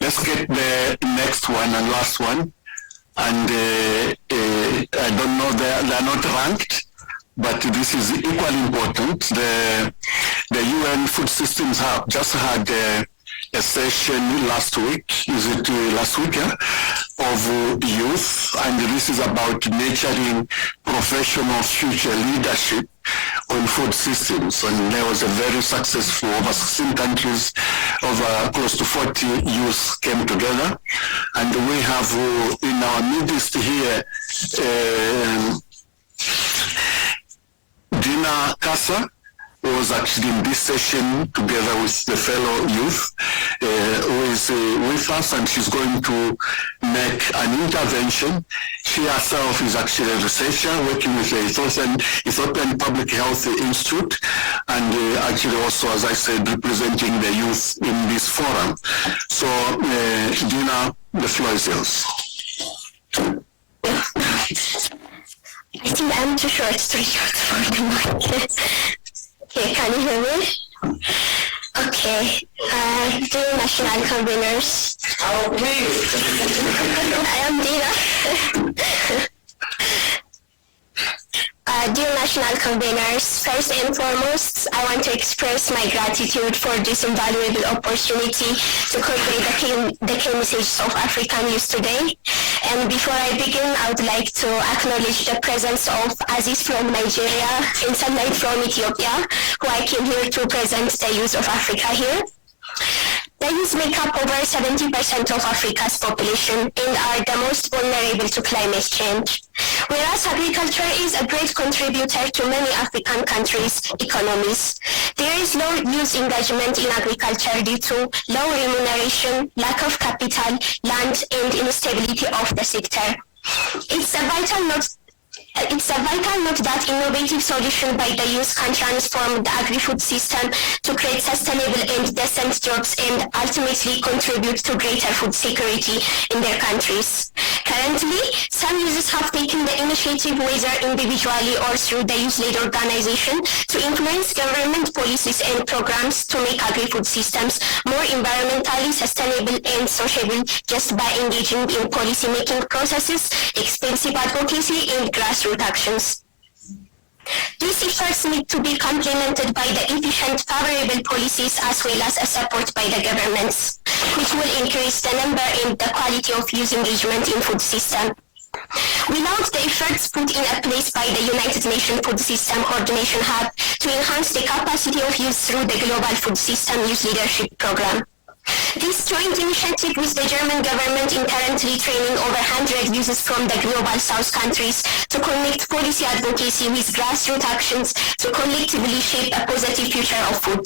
Let's get the next one and last one. And I don't know, they're not ranked, but this is equally important. The UN Food Systems Hub just had a session last week, is it last week, yeah? Of youth, and this is about nurturing professional future leadership on food systems. And there was a very successful, over 16 countries, over close to 40 youth came together. And we have in our midst here, Dina Kasa was actually in this session together with the fellow youth who is with us, and she's going to make an intervention. She herself is actually a researcher working with the Ethiopian Public Health Institute, and actually also, as I said, representing the youth in this forum. So, Dina, the floor is yours. I think I'm too short to reach out for the mic. Okay, can you hear me? Okay. Dear National Convenors. I am Dina. Dear National Convenors, first and foremost, I want to express my gratitude for this invaluable opportunity to convey the key messages of African youth today. And before I begin, I would like to acknowledge the presence of Aziz from Nigeria and Sunlight from Ethiopia, who I came here to present the youth of Africa here. The youth make up over 70% of Africa's population and are the most vulnerable to climate change. Whereas agriculture is a great contributor to many African countries' economies, there is low youth engagement in agriculture due to low remuneration, lack of capital, land, and instability of the sector. It's a vital note that innovative solution by the youth can transform the agri-food system to create sustainable and decent jobs and ultimately contribute to greater food security in their countries. Currently, some youths have taken the initiative, whether individually or through the youth-led organization, to influence government policies and programs to make agri-food systems more environmentally sustainable and sociable just by engaging in policy-making processes, extensive advocacy, and grassroots actions. These efforts need to be complemented by the efficient, favorable policies as well as a support by the governments, which will increase the number and the quality of youth engagement in food system. We note the efforts put in place by the United Nations Food System Coordination Hub to enhance the capacity of youth through the Global Food System Youth Leadership Program. This joint initiative with the German government is currently training over 100 youths from the global south countries to connect policy advocacy with grassroots actions to collectively shape a positive future of food.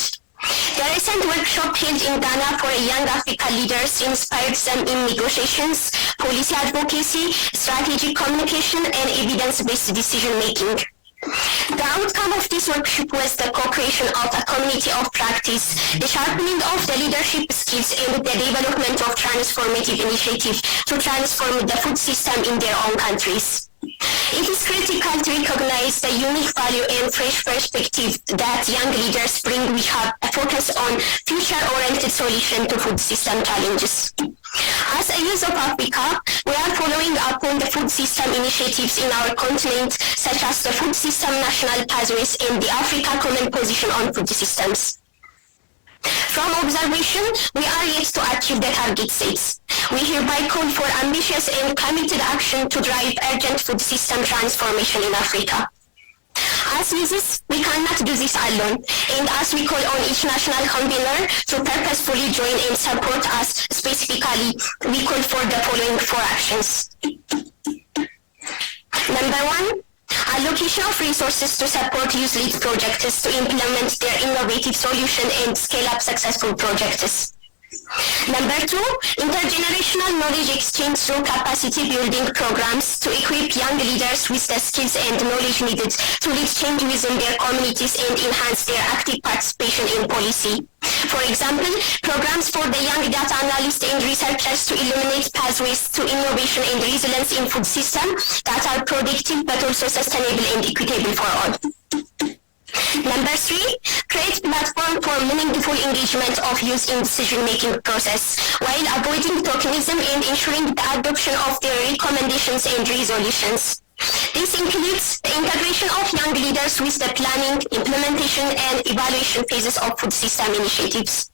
The recent workshop held in Ghana for young African leaders inspired them in negotiations, policy advocacy, strategic communication, and evidence-based decision-making. The outcome of this workshop was the co-creation of a community of practice, the sharpening of the leadership skills, and the development of transformative initiatives to transform the food system in their own countries. It is critical to recognize the unique value and fresh perspective that young leaders bring, which have a focus on future-oriented solutions to food system challenges. As a youth of Africa, we are following up on the food system initiatives in our continent, such as the Food System National Pathways and the Africa Common Position on Food Systems. From observation, we are yet to achieve the target states. We hereby call for ambitious and committed action to drive urgent food system transformation in Africa. As youths, we cannot do this alone, and as we call on each national convener to purposefully join and support us, specifically, we call for the following 4 actions. Number 1, allocation of resources to support youth-led projects to implement their innovative solution and scale up successful projects. Number 2, intergenerational knowledge exchange through capacity building programs to equip young leaders with the skills and knowledge needed to lead change within their communities and enhance their active participation in policy. For example, programs for the young data analysts and researchers to illuminate pathways to innovation and resilience in food systems that are productive but also sustainable and equitable for all. Number 3, create platform for meaningful engagement of youth in decision-making process while avoiding tokenism and ensuring the adoption of their recommendations and resolutions. This includes the integration of young leaders with the planning, implementation, and evaluation phases of food system initiatives.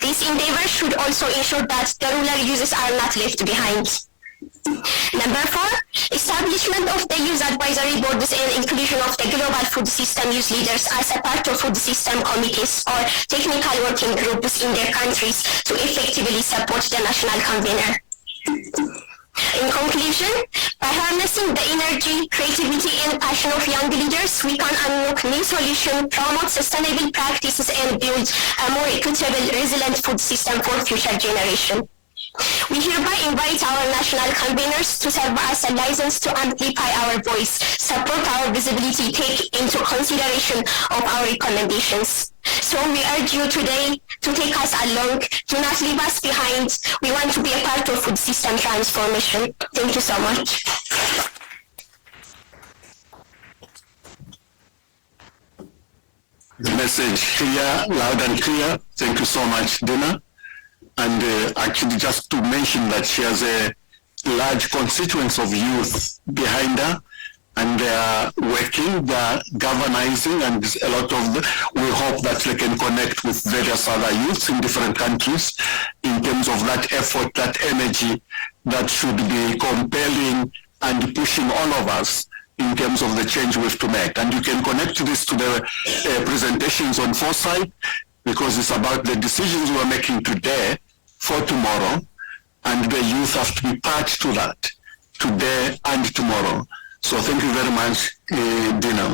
This endeavor should also ensure that the rural users are not left behind. Number 4, establishment of the youth advisory boards and inclusion of the global food system youth leaders as a part of food system committees or technical working groups in their countries to effectively support the national convener. In conclusion, by harnessing the energy, creativity, and passion of young leaders, we can unlock new solutions, promote sustainable practices, and build a more equitable, resilient food system for future generations. We hereby invite our national conveners to serve as a license to amplify our voice, support our visibility, take into consideration of our recommendations. So we urge you today to take us along, do not leave us behind. We want to be a part of food system transformation. Thank you so much. The message clear, loud and clear. Thank you so much, Dina. And actually just to mention that she has a large constituency of youth behind her, and they are working, they are galvanizing, and a lot of we hope that they can connect with various other youths in different countries in terms of that effort, that energy that should be compelling and pushing all of us in terms of the change we have to make. And you can connect this to the presentations on foresight, because it's about the decisions we're making today for tomorrow, and the youth have to be part to that, today and tomorrow. So thank you very much, Dina.